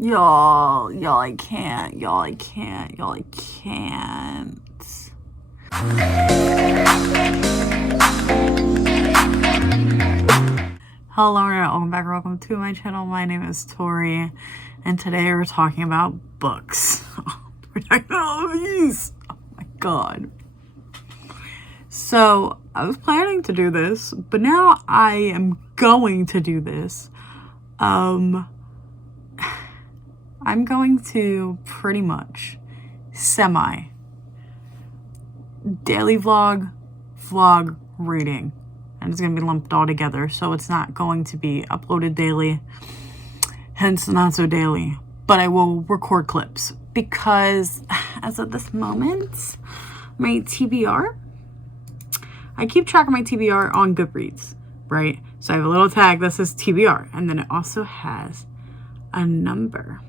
Y'all, I can't. Y'all, I can't. Hello, welcome back, welcome to my channel. My name is Tori, and today we're talking about books. We're talking about all of these. Oh my god. So, I was planning to do this, but now I am going to do this. I'm going to pretty much daily vlog, reading. And it's going to be lumped all together, so it's not going to be uploaded daily, hence not so daily. But I will record clips because as of this moment, my TBR, I keep track of my TBR on Goodreads, right? So I have a little tag that says TBR, and then it also has a number,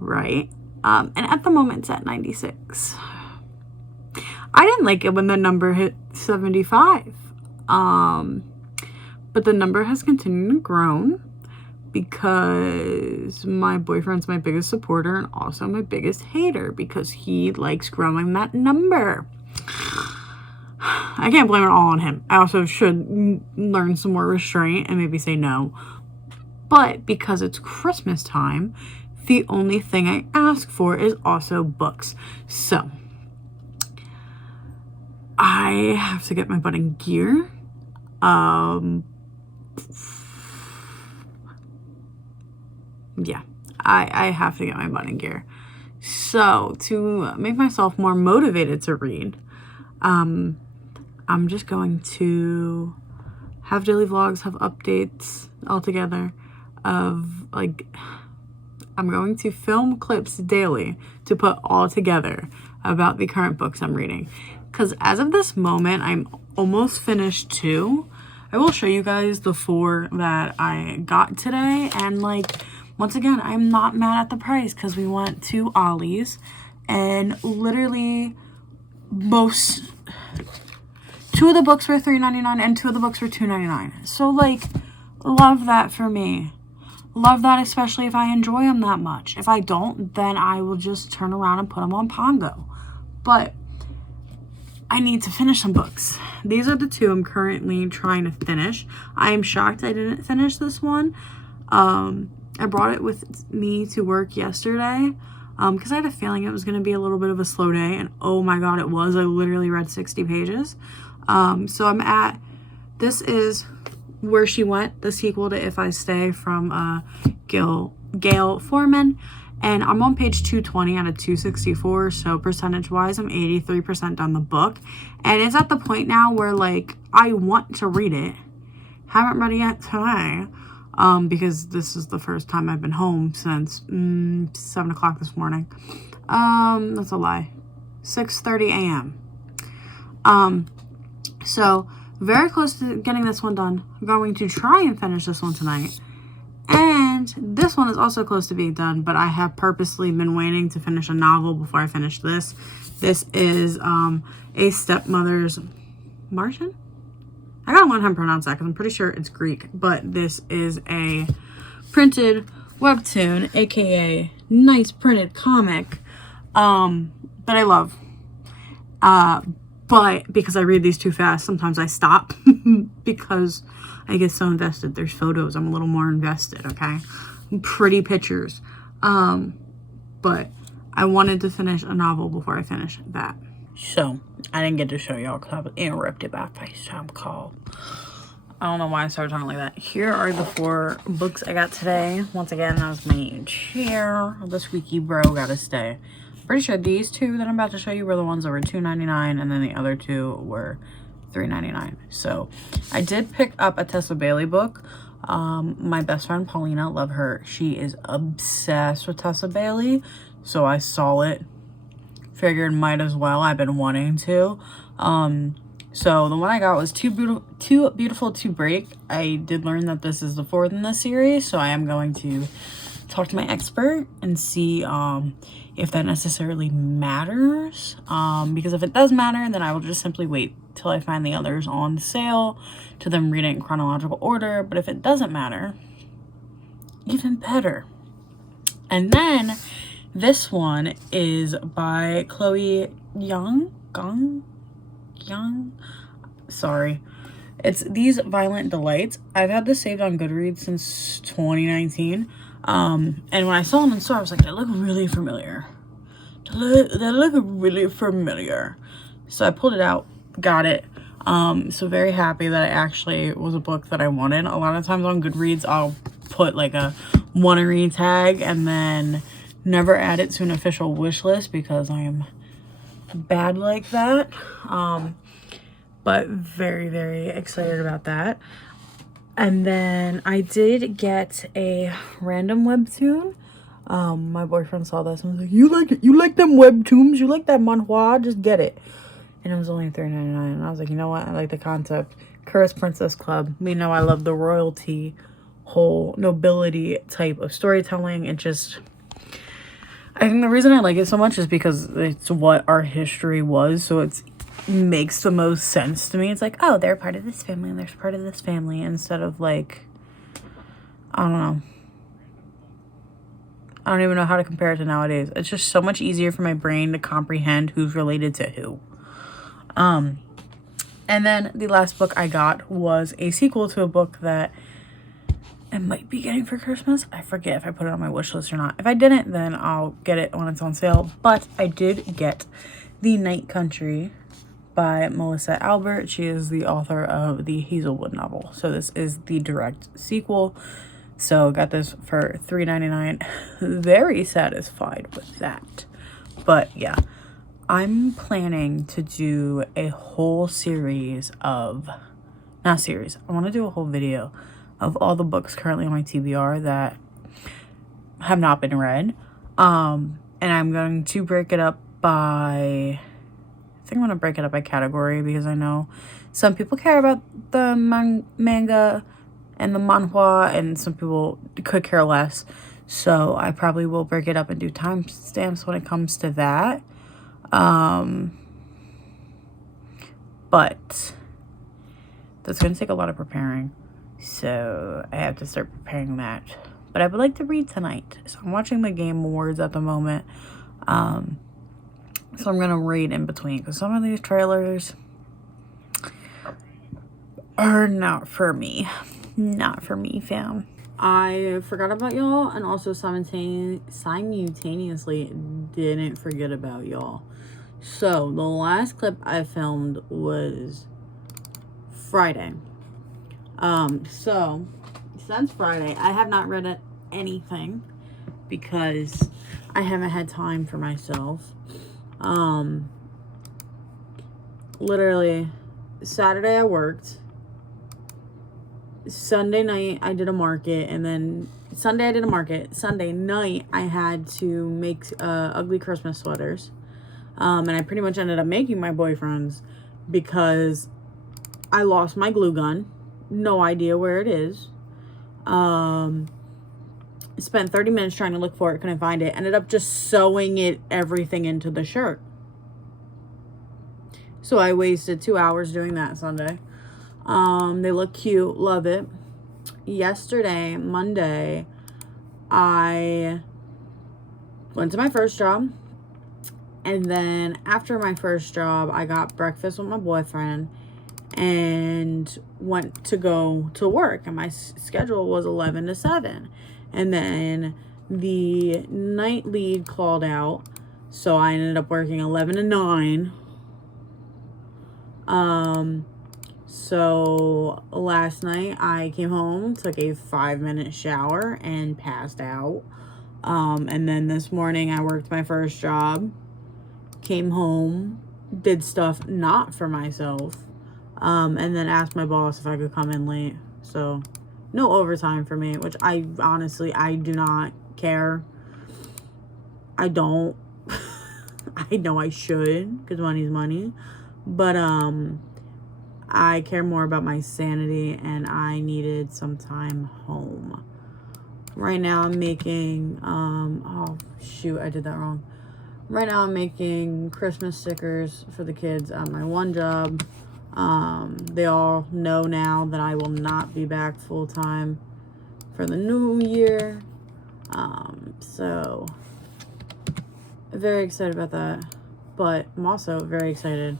right? And at the moment it's at 96. I didn't like it when the number hit 75. But the number has continued to grow because my boyfriend's my biggest supporter and also my biggest hater because he likes growing that number. I can't blame it all on him. I also should learn some more restraint and maybe say no. But because it's Christmas time, the only thing I ask for is also books. So I have to get my butt in gear. Yeah, I have to get my butt in gear. So to make myself more motivated to read, I'm just going to have daily vlogs, have updates all together of like, I'm going to film clips daily to put all together about the current books I'm reading. Because as of this moment, I'm almost finished 2. I will show you guys the 4 that I got today. And like, once again, I'm not mad at the price because we went to Ollie's and literally 2 of the books were $3.99 and 2 of the books were $2.99. So like, love that for me. Love that, especially if I enjoy them that much. If I don't, then I will just turn around and put them on Pongo. But I need to finish some books. These are the 2 I'm currently trying to finish. I am shocked I didn't finish this one. I brought it with me to work yesterday because I had a feeling it was going to be a little bit of a slow day. And oh my god, it was. I literally read 60 pages. So this is Where She Went, the sequel to If I Stay from Gail Foreman. And I'm on page 220 out of 264, so percentage-wise, I'm 83% done the book. And it's at the point now where, like, I want to read it. Haven't read it yet today, because this is the first time I've been home since 7 o'clock this morning. That's a lie. 6:30 a.m. So, very close to getting this one done. I'm going to try and finish this one tonight. And this one is also close to being done, but I have purposely been waiting to finish a novel before I finish this. This is A Stepmother's Martian? I gotta learn how to pronounce that because I'm pretty sure it's Greek, but this is a printed webtoon, aka nice printed comic, that I love. But because I read these too fast, sometimes I stop because I get so invested. There's photos. I'm a little more invested, okay? Pretty pictures. But I wanted to finish a novel before I finished that. So, I didn't get to show y'all because I was interrupted by a FaceTime call. I don't know why I started talking like that. Here are the 4 books I got today. Once again, that was my chair. The squeaky bro gotta stay. Pretty sure these 2 that I'm about to show you were the ones that were $2.99, and then the other 2 were $3.99. So I did pick up a Tessa Bailey book. My best friend Paulina, love her. She is obsessed with Tessa Bailey. So I saw it. Figured might as well. I've been wanting to. So the one I got was Too Beautiful to Break. I did learn that this is the 4th in the series. So I am going to talk to my expert and see if that necessarily matters. Because if it does matter, then I will just simply wait till I find the others on sale to then read it in chronological order. But if it doesn't matter, even better. And then this one is by Chloe Young. Sorry. It's These Violent Delights. I've had this saved on Goodreads since 2019. And when I saw them in store, I was like, they look really familiar. They look really familiar. So I pulled it out, got it. So very happy that it actually was a book that I wanted. A lot of times on Goodreads, I'll put like a wanna read tag and then never add it to an official wish list because I am bad like that. But very, very excited about that. And then I did get a random webtoon. My boyfriend saw this and was like, you like them webtoons? You like that manhwa? Just get it. And it was only $3.99. And I was like, you know what? I like the concept. Curse Princess Club. We know I love the royalty, whole nobility type of storytelling. It just... I think the reason I like it so much is because it's what our history was. So it makes the most sense to me. It's like, oh, they're part of this family and they're part of this family. Instead of like, I don't know. I don't even know how to compare it to nowadays. It's just so much easier for my brain to comprehend who's related to who. And then the last book I got was a sequel to a book that I might be getting for Christmas. I forget if I put it on my wish list or not. If I didn't, then I'll get it when it's on sale. But I did get The Night Country by Melissa Albert. She is the author of the Hazelwood novel. So this is the direct sequel. So got this for $3.99. Very satisfied with that. But yeah, I'm planning to do a whole series of, not series, I want to do a whole video of all the books currently on my TBR that have not been read. And I'm going to break it up by, I think I'm going to break it up by category because I know some people care about the manga and the manhwa and some people could care less. So I probably will break it up and do timestamps when it comes to that. But that's going to take a lot of preparing. So I have to start preparing that. But I would like to read tonight. So I'm watching the Game Awards at the moment. So I'm going to read in between. Because some of these trailers are not for me. Not for me, fam. I forgot about y'all and also simultaneously didn't forget about y'all. So the last clip I filmed was Friday. So since Friday, I have not read anything because I haven't had time for myself. Literally, Saturday I worked. Sunday night I did a market, and then Sunday I did a market. Sunday night I had to make ugly Christmas sweaters. And I pretty much ended up making my boyfriend's because I lost my glue gun. No idea where it is. Spent 30 minutes trying to look for it. Couldn't find it. Ended up just sewing everything into the shirt. So I wasted 2 hours doing that Sunday. They look cute. Love it. Yesterday, Monday, I went to my first job. And then after my first job, I got breakfast with my boyfriend and went to go to work. And my schedule was 11 to 7. And then the night lead called out. So I ended up working 11 to 9. So last night I came home, took a 5-minute shower and passed out. And then this morning I worked my first job. Came home, did stuff not for myself, and then asked my boss if I could come in late. So no overtime for me, which I do not care. I don't. I know I should, because money's money, but I care more about my sanity, and I needed some time home. Right now I'm making oh shoot, I did that wrong. Right now I'm making Christmas stickers for the kids at my one job. They all know now that I will not be back full time for the new year. So very excited about that, but I'm also very excited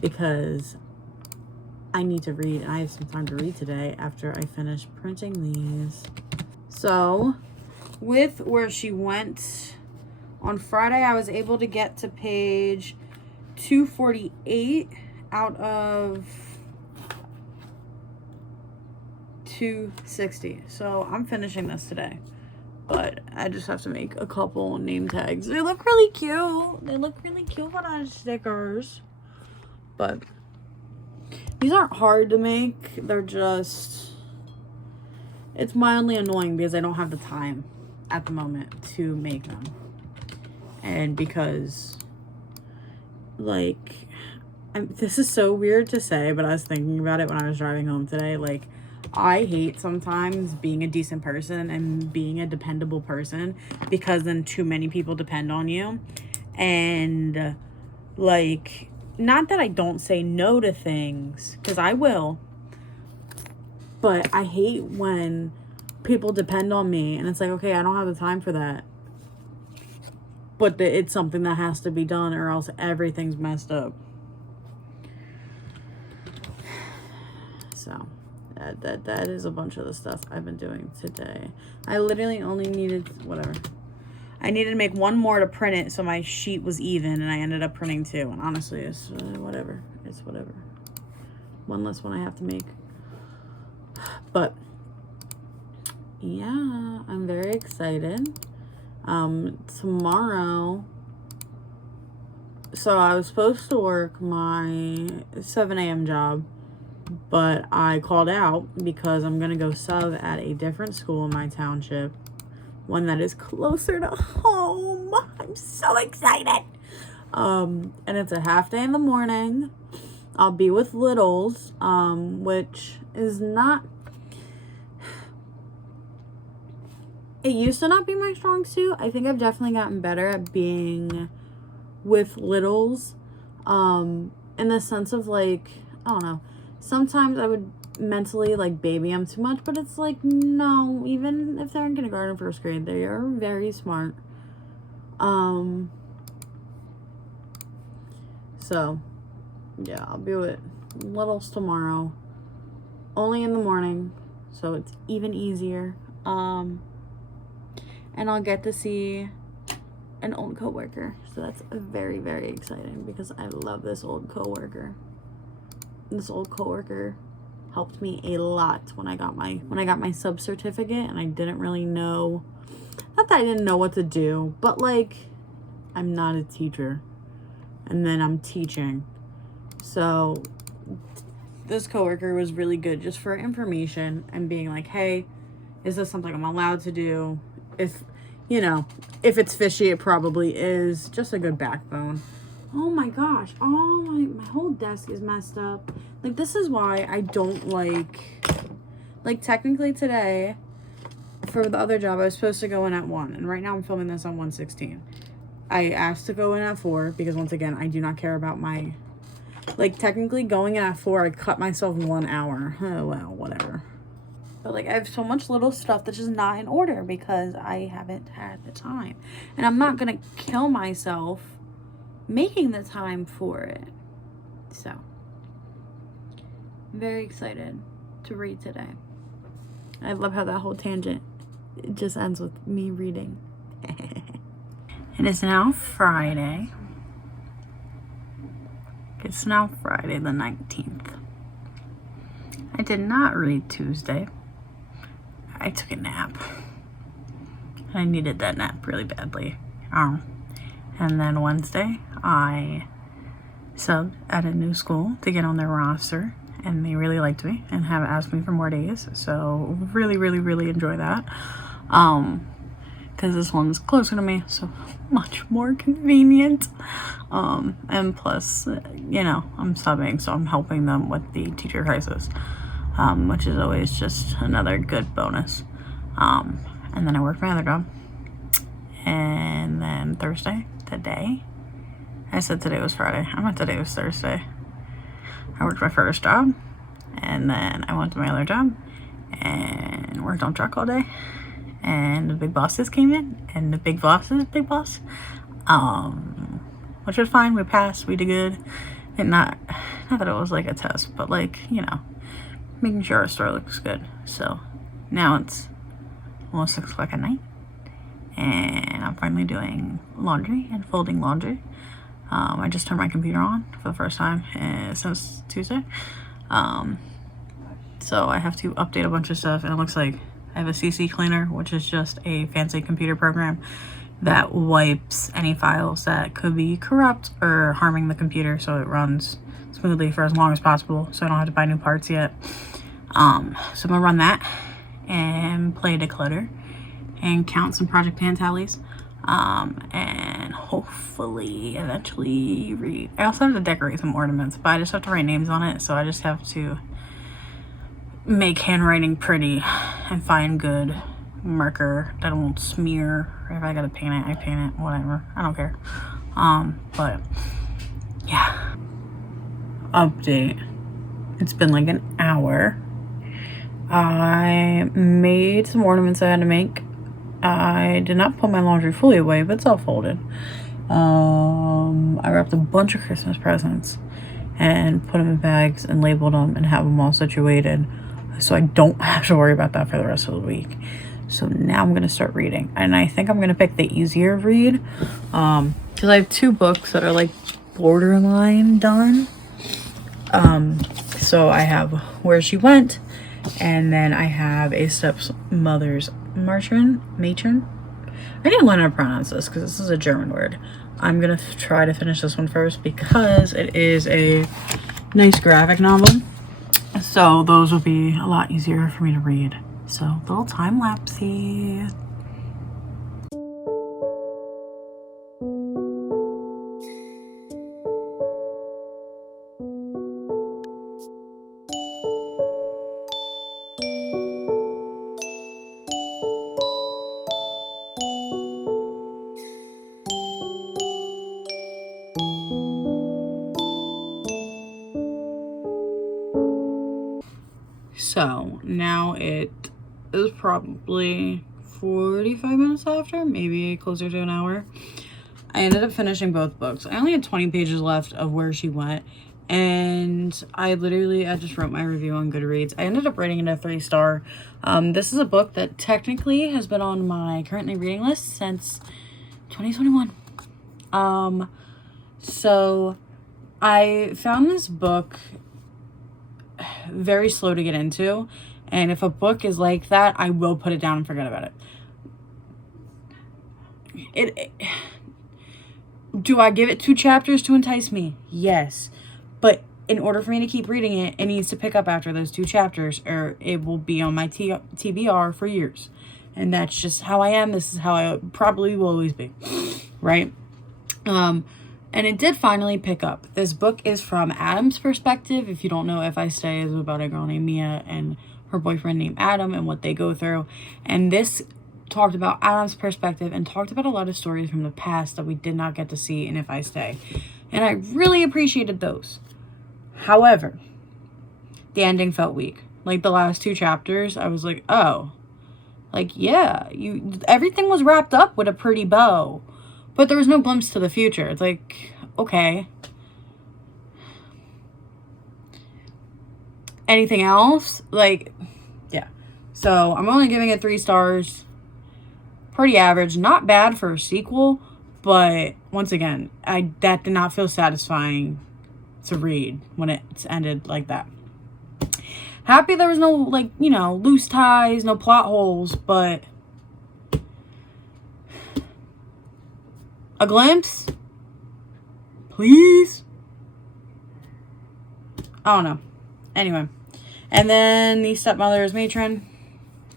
because I need to read, and I have some time to read today after I finish printing these. So with where she went on Friday, I was able to get to page 248 out of 260. So I'm finishing this today, but I just have to make a couple name tags. They look really cute. They look really cute on stickers, but these aren't hard to make. They're just, it's mildly annoying because I don't have the time at the moment to make them. And because, like, this is so weird to say, but I was thinking about it when I was driving home today. Like, I hate sometimes being a decent person and being a dependable person, because then too many people depend on you. And, like, not that I don't say no to things, because I will, but I hate when people depend on me and it's like, okay, I don't have the time for that, but it's something that has to be done or else everything's messed up. So that is a bunch of the stuff I've been doing today. I literally only needed, whatever, I needed to make one more to print it so my sheet was even, and I ended up printing 2. And honestly, it's whatever. It's whatever. One less one I have to make. But yeah, I'm very excited. Tomorrow, so I was supposed to work my 7 a.m. job, but I called out because I'm gonna go sub at a different school in my township, one that is closer to home. I'm so excited. And it's a half day in the morning. I'll be with littles, which is not, it used to not be my strong suit. I think I've definitely gotten better at being with littles, in the sense of, like, I don't know, sometimes I would mentally, like, baby them too much, but it's like, no, even if they're in kindergarten, first grade, they are very smart. So yeah, I'll be with littles tomorrow, only in the morning, so it's even easier. And I'll get to see an old coworker, so that's very, very exciting because I love this old coworker. This old coworker helped me a lot when I got my sub certificate, and I didn't really know, not that I didn't know what to do, but, like, I'm not a teacher, and then I'm teaching, so this coworker was really good just for information and being like, hey, is this something I'm allowed to do? If, you know, if it's fishy, it probably is. Just a good backbone. Oh my gosh, oh my whole desk is messed up. Like, this is why I don't like technically today for the other job I was supposed to go in at 1, and right now I'm filming this on 1:16. I asked to go in at 4 because, once again, I do not care about my, like, technically going in at 4, I cut myself 1 hour. Oh well, whatever. But, like, I have so much little stuff that's just not in order because I haven't had the time, and I'm not gonna kill myself making the time for it. So I'm very excited to read today. I love how that whole tangent, it just ends with me reading. It is now Friday. It's now Friday the 19th. I did not read Tuesday. I took a nap. I needed that nap really badly. And then Wednesday, I subbed at a new school to get on their roster, and they really liked me and have asked me for more days. So really, really, really enjoy that. Because this one's closer to me, so much more convenient. And plus, you know, I'm subbing, so I'm helping them with the teacher crisis, which is always just another good bonus. And then I worked my other job. And then Thursday, today, I said today was Friday. I meant today was Thursday. I worked my first job, and then I went to my other job and worked on truck all day. and the big bosses came in, and the big boss is big boss. Which was fine. We passed. We did good. And not that it was like a test, but like, you know, making sure our store looks good. So now it's almost 6 o'clock at night, and I'm finally doing laundry and folding laundry. I just turned my computer on for the first time since Tuesday. So I have to update a bunch of stuff, and it looks like I have a CC cleaner, which is just a fancy computer program that wipes any files that could be corrupt or harming the computer, so it runs smoothly for as long as possible, so I don't have to buy new parts yet. So I'm gonna run that and play Declutter and count some Project Pan tallies, and hopefully eventually read. I also have to decorate some ornaments, but I just have to write names on it, so I just have to make handwriting pretty and find good marker that won't smear. If I gotta paint it, I paint it, whatever, I don't care. But yeah, update. It's been like an hour. I made some ornaments I had to make. I did not put my laundry fully away, but it's all folded. I wrapped a bunch of Christmas presents and put them in bags and labeled them and have them all situated, so I don't have to worry about that for the rest of the week. So now I'm gonna start reading, and I think I'm gonna pick the easier read, because I have 2 books that are like borderline done. So I have Where She Went, and then I have A Stepmother's Matron. I need to learn how to pronounce this because this is a German word. I'm gonna try to finish this one first because it is a nice graphic novel, so those will be a lot easier for me to read. So, little time lapsey. So, now it is probably 45 minutes after, maybe closer to an hour. I ended up finishing both books. I only had 20 pages left of Where She Went, and I just wrote my review on Goodreads. I ended up rating it a 3-star. This is a book that technically has been on my currently reading list since 2021. So I found this book very slow to get into, and if a book is like that, I will put it down and forget about it. Do I give it 2 chapters to entice me? Yes, but in order for me to keep reading it, it needs to pick up after those 2 chapters, or it will be on my TBR for years. And that's just how I am. This is how I probably will always be, right? And it did finally pick up. This book is from Adam's perspective. If you don't know, If I Stay is about a girl named Mia and her boyfriend named Adam and what they go through. And this talked about Adam's perspective and talked about a lot of stories from the past that we did not get to see in If I Stay. And I really appreciated those. However, the ending felt weak. Like the last 2 chapters, I was like, oh, like, yeah, everything was wrapped up with a pretty bow, but there was no glimpse to the future. It's like, okay. Anything else? Like, yeah. So I'm only giving it 3 stars. Pretty average. Not bad for a sequel, but once again, that did not feel satisfying to read when it's ended like that. Happy there was no, like, you know, loose ties, no plot holes, but a glimpse? Please? I don't know. Anyway. And then The Stepmother's Matron.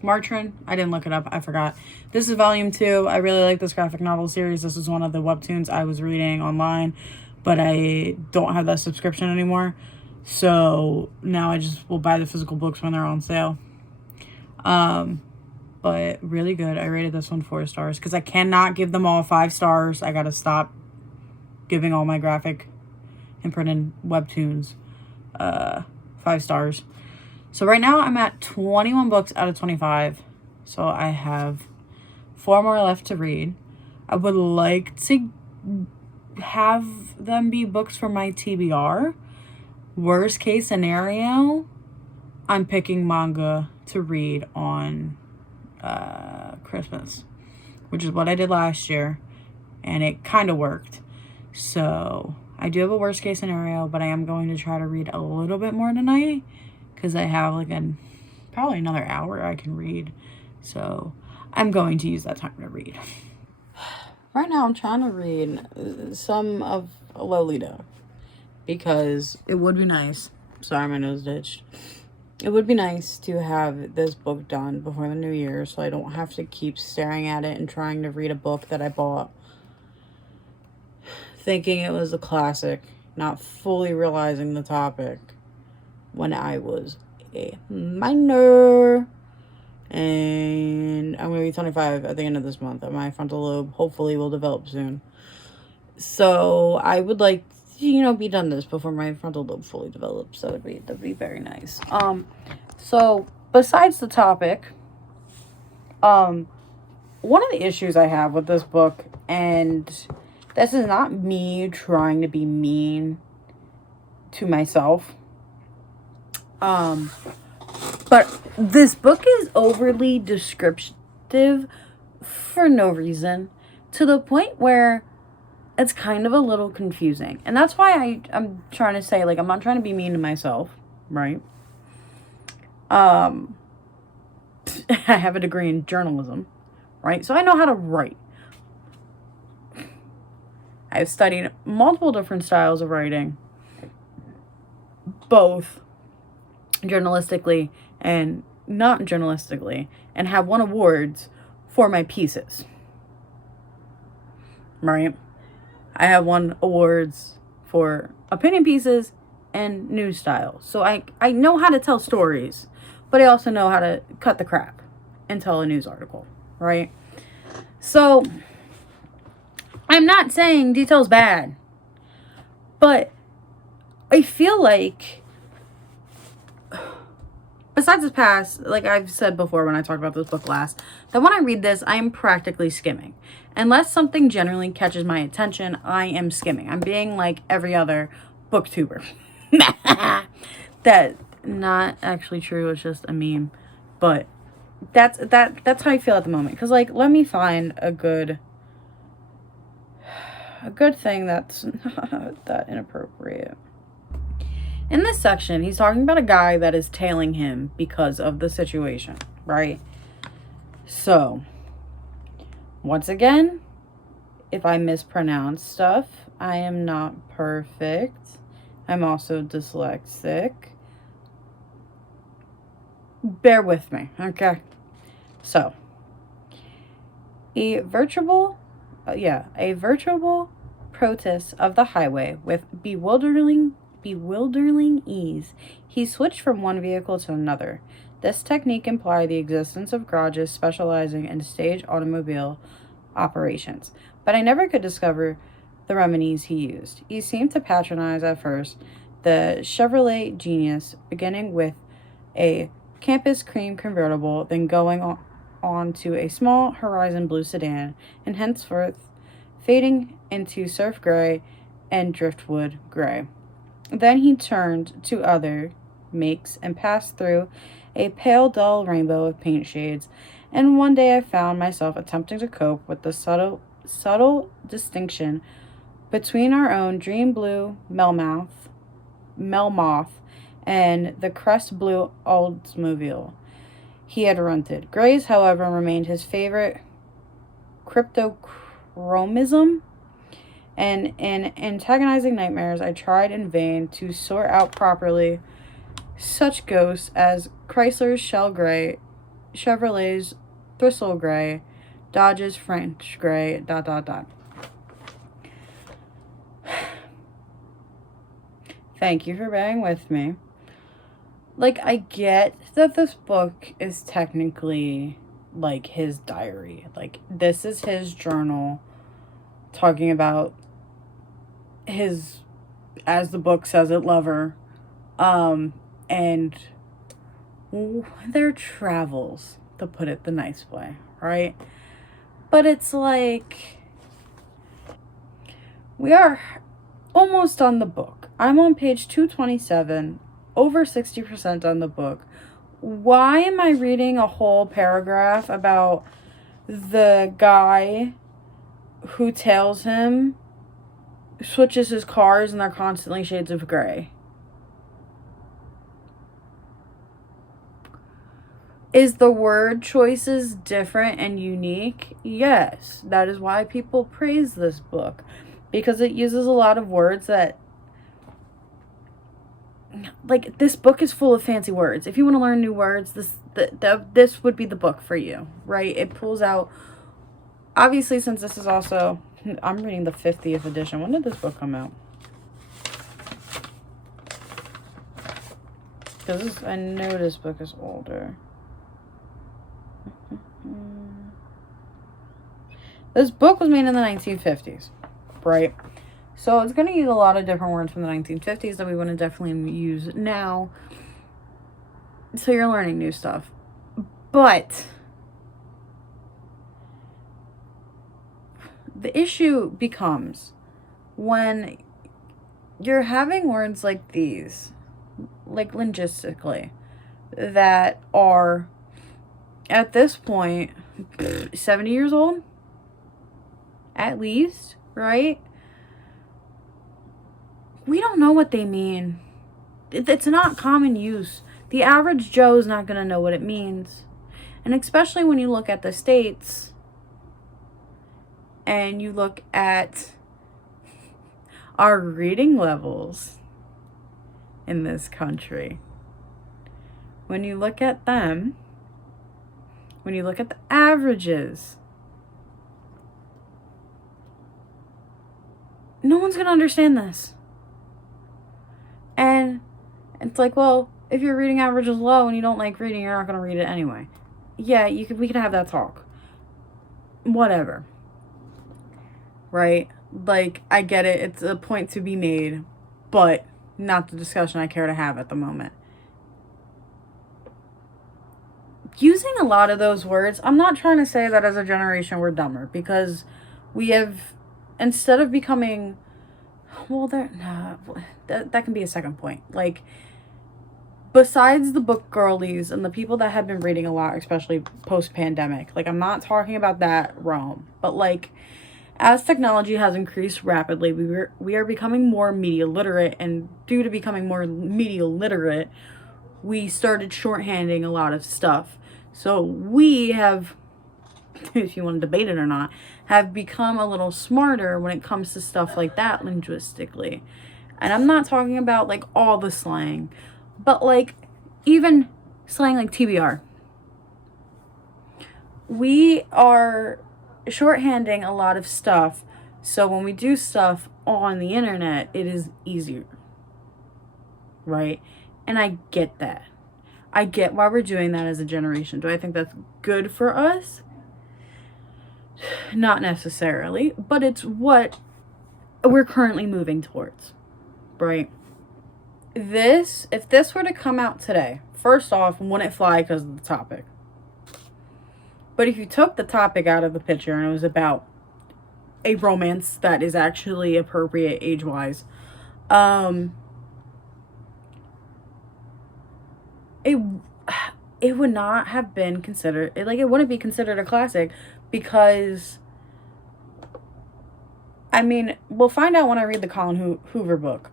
I didn't look it up. I forgot. This is volume 2. I really like this graphic novel series. This is one of the webtoons I was reading online, but I don't have that subscription anymore. So now I just will buy the physical books when they're on sale. But really good. I rated this one 4 stars because I cannot give them all 5 stars. I gotta stop giving all my graphic and printed webtoons 5 stars. So right now I'm at 21 books out of 25. So I have 4 more left to read. I would like to have them be books for my TBR. Worst case scenario, I'm picking manga to read on Christmas, which is what I did last year, and it kind of worked. So I do have a worst case scenario, but I am going to try to read a little bit more tonight because I have like probably another hour I can read. So I'm going to use that time to read. Right now I'm trying to read some of Lolita because it would be nice. Sorry, my nose ditched. It would be nice to have this book done before the new year so I don't have to keep staring at it and trying to read a book that I bought thinking it was a classic, not fully realizing the topic when I was a minor. And I'm going to be 25 at the end of this month, and my frontal lobe hopefully will develop soon. So I would like, be done this before my frontal lobe fully develops. That'd be very nice. So besides the topic, one of the issues I have with this book, and this is not me trying to be mean to myself, but this book is overly descriptive for no reason, to the point where it's kind of a little confusing. And that's why I'm trying to say, like, I'm not trying to be mean to myself, right? I have a degree in journalism, right? So I know how to write. I've studied multiple different styles of writing, both journalistically and not journalistically, and have won awards for my pieces, right? I have won awards for opinion pieces and news styles. So I know how to tell stories, but I also know how to cut the crap and tell a news article, right? So I'm not saying detail's bad, but I feel like, besides the past, like I've said before when I talked about this book last, that when I read this, I am practically skimming. Unless something generally catches my attention, I am skimming. I'm being like every other booktuber. That not actually true, it's just a meme. But that's how I feel at the moment. Because, like, let me find a good thing that's not that inappropriate. In this section, he's talking about a guy that is tailing him because of the situation, right? So, once again, if I mispronounce stuff, I am not perfect. I'm also dyslexic. Bear with me, okay? So, a virtual protest of the highway with bewildering ease, he switched from one vehicle to another. This technique implied the existence of garages specializing in stage automobile operations, but I never could discover the remedies he used. He seemed to patronize at first the Chevrolet Genius, beginning with a Campus Cream convertible, then going on to a small Horizon Blue sedan, and henceforth fading into surf gray and driftwood gray. Then he turned to other makes and passed through a pale, dull rainbow of paint shades, and one day I found myself attempting to cope with the subtle distinction between our own dream blue Melmoth and the crest blue Oldsmobile he had rented. Grays, however, remained his favorite cryptochromism, and in antagonizing nightmares, I tried in vain to sort out properly such ghosts as Chrysler's Shell Gray, Chevrolet's Thistle Gray, Dodge's French Gray, ... Thank you for bearing with me. Like, I get that this book is technically, like, his diary. Like, this is his journal talking about his, as the book says it, lover, and their travels, to put it the nice way, right? But it's like, we are almost on the book. I'm on page 227, over 60% on the book. Why am I reading a whole paragraph about the guy who tells him, switches his cars and they're constantly shades of gray? Is the word choices different and unique? Yes. That is why people praise this book. Because it uses a lot of words that, like, this book is full of fancy words. If you want to learn new words, this would be the book for you, right? It pulls out, obviously, since this is also, I'm reading the 50th edition. When did this book come out? Because I know this book is older. This book was made in the 1950s, right? So it's going to use a lot of different words from the 1950s that we want to definitely use now. So you're learning new stuff. But the issue becomes when you're having words like these, like linguistically, that are, at this point, 70 years old, at least, right? We don't know what they mean. It's not common use. The average Joe is not going to know what it means. And especially when you look at the States and you look at our reading levels in this country. When you look at them, when you look at the averages, no one's going to understand this. And it's like, well, if your reading average is low and you don't like reading, you're not going to read it anyway. Yeah, we could have that talk. Whatever. Right? Like, I get it. It's a point to be made, but not the discussion I care to have at the moment. Using a lot of those words, I'm not trying to say that as a generation we're dumber, because we have, instead of becoming, well, that can be a second point. Like, besides the book girlies and the people that have been reading a lot, especially post-pandemic, like, I'm not talking about that realm, but like, as technology has increased rapidly, we are becoming more media literate, and due to becoming more media literate, we started shorthanding a lot of stuff. So we have, if you want to debate it or not, have become a little smarter when it comes to stuff like that linguistically. And I'm not talking about like all the slang, but like even slang like TBR. We are shorthanding a lot of stuff, so when we do stuff on the internet, it is easier, right? And I get that. I get why we're doing that as a generation. Do I think that's good for us? Not necessarily, but it's what we're currently moving towards, right? If this were to come out today, first off, wouldn't fly because of the topic. But if you took the topic out of the picture and it was about a romance that is actually appropriate age-wise, it would not have been considered, it wouldn't be considered a classic, because, I mean, we'll find out when I read the Colleen Hoover book.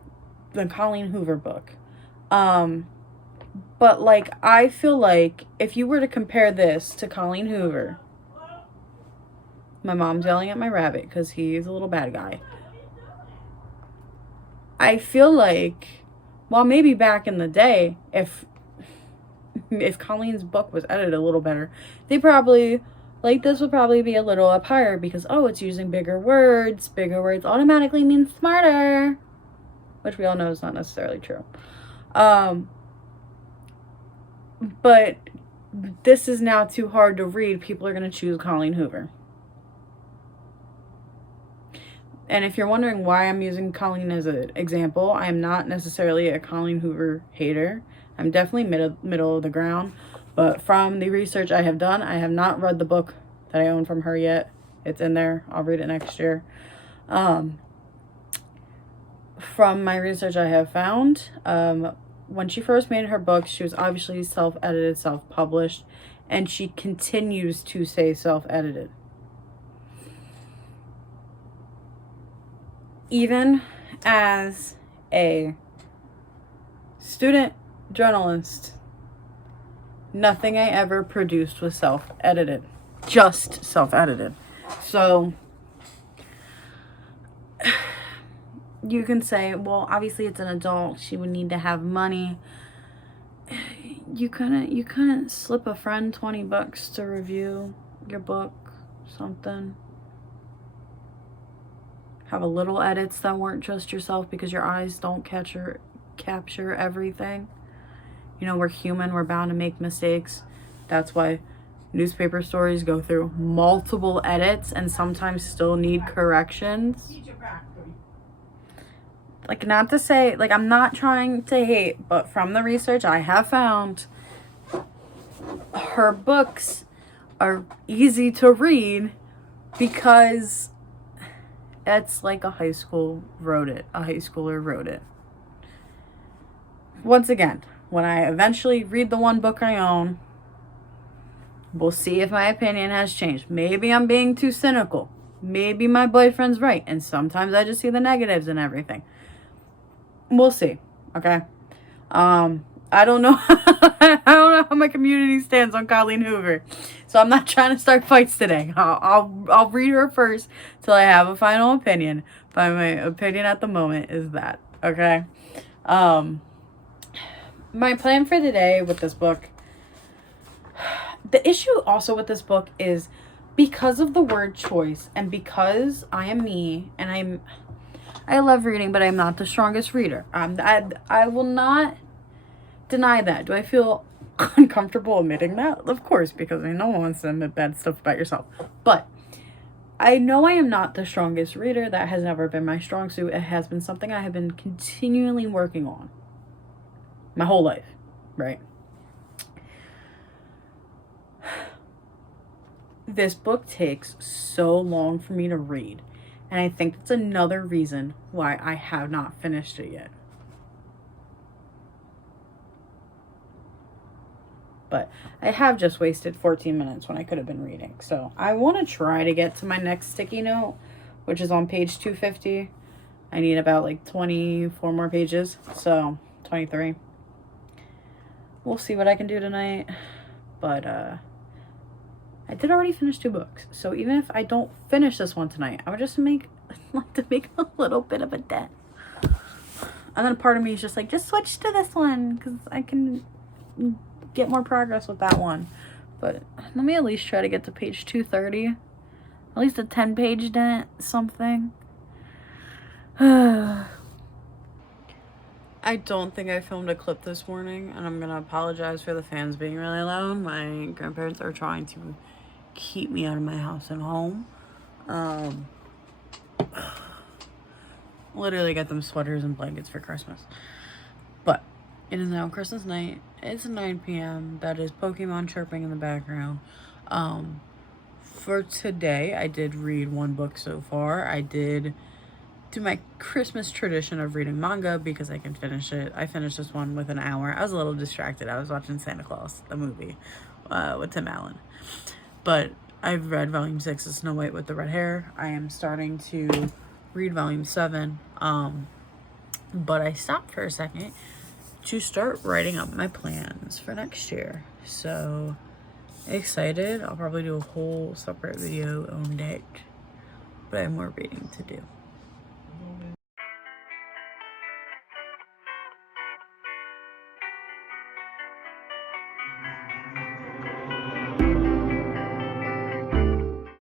But like, I feel like if you were to compare this to Colleen Hoover, my mom's yelling at my rabbit because he's a little bad guy. I feel like, well, maybe back in the day, if Colleen's book was edited a little better, they probably, like, this would probably be a little up higher because, oh, it's using bigger words. Bigger words automatically mean smarter, which we all know is not necessarily true. But this is now too hard to read. People are going to choose Colleen Hoover. And if you're wondering why I'm using Colleen as an example, I am not necessarily a Colleen Hoover hater. I'm definitely middle of the ground. But from the research I have done, I have not read the book that I own from her yet. It's in there. I'll read it next year. From my research I have found, when she first made her books, she was obviously self-edited, self-published, and she continues to say self-edited. Even as a student journalist, nothing I ever produced was self-edited. Just self-edited. So you can say, well, obviously it's an adult. She would need to have money. You couldn't slip a friend $20 to review your book, something. Have a little edits that weren't just yourself, because your eyes don't capture everything. You know, we're human. We're bound to make mistakes. That's why newspaper stories go through multiple edits and sometimes still need corrections. Like, not to say, like, I'm not trying to hate, but from the research I have found, her books are easy to read because it's like a high schooler wrote it. Once again, when I eventually read the one book I own, we'll see if my opinion has changed. Maybe I'm being too cynical. Maybe my boyfriend's right, and sometimes I just see the negatives and everything. We'll see. Okay. I don't know. I don't know how my community stands on Colleen Hoover, so I'm not trying to start fights today. I'll read her first till I have a final opinion. But my opinion at the moment is that. Okay. My plan for today with this book. The issue also with this book is because of the word choice, and because I am me, and I love reading, but I'm not the strongest reader. I will not deny that. Do I feel uncomfortable admitting that? Of course, because no one wants to admit bad stuff about yourself. But I know I am not the strongest reader. That has never been my strong suit. It has been something I have been continually working on my whole life, right? This book takes so long for me to read. And I think that's another reason why I have not finished it yet. But I have just wasted 14 minutes when I could have been reading. So I want to try to get to my next sticky note, which is on page 250. I need about like 24 more pages. So 23. We'll see what I can do tonight. But I did already finish 2 books. So even if I don't finish this one tonight, I would just like to make a little bit of a dent. And then part of me is just like, just switch to this one, because I can get more progress with that one. But let me at least try to get to page 230. At least a 10-page dent, something. I don't think I filmed a clip this morning, and I'm gonna apologize for the fans being really loud. My grandparents are trying to keep me out of my house and home. Literally get them sweaters and blankets for Christmas. But it is now Christmas night. It's 9 p.m. That is Pokemon chirping in the background. For today, I did read 1 book so far. I did do my Christmas tradition of reading manga because I can finish it. I finished this one with an hour. I was a little distracted. I was watching Santa Claus, the movie, with Tim Allen. But I've read volume 6 of Snow White with the Red Hair. I am starting to read volume 7. But I stopped for a second to start writing up my plans for next year. So excited. I'll probably do a whole separate video on that. But I have more reading to do.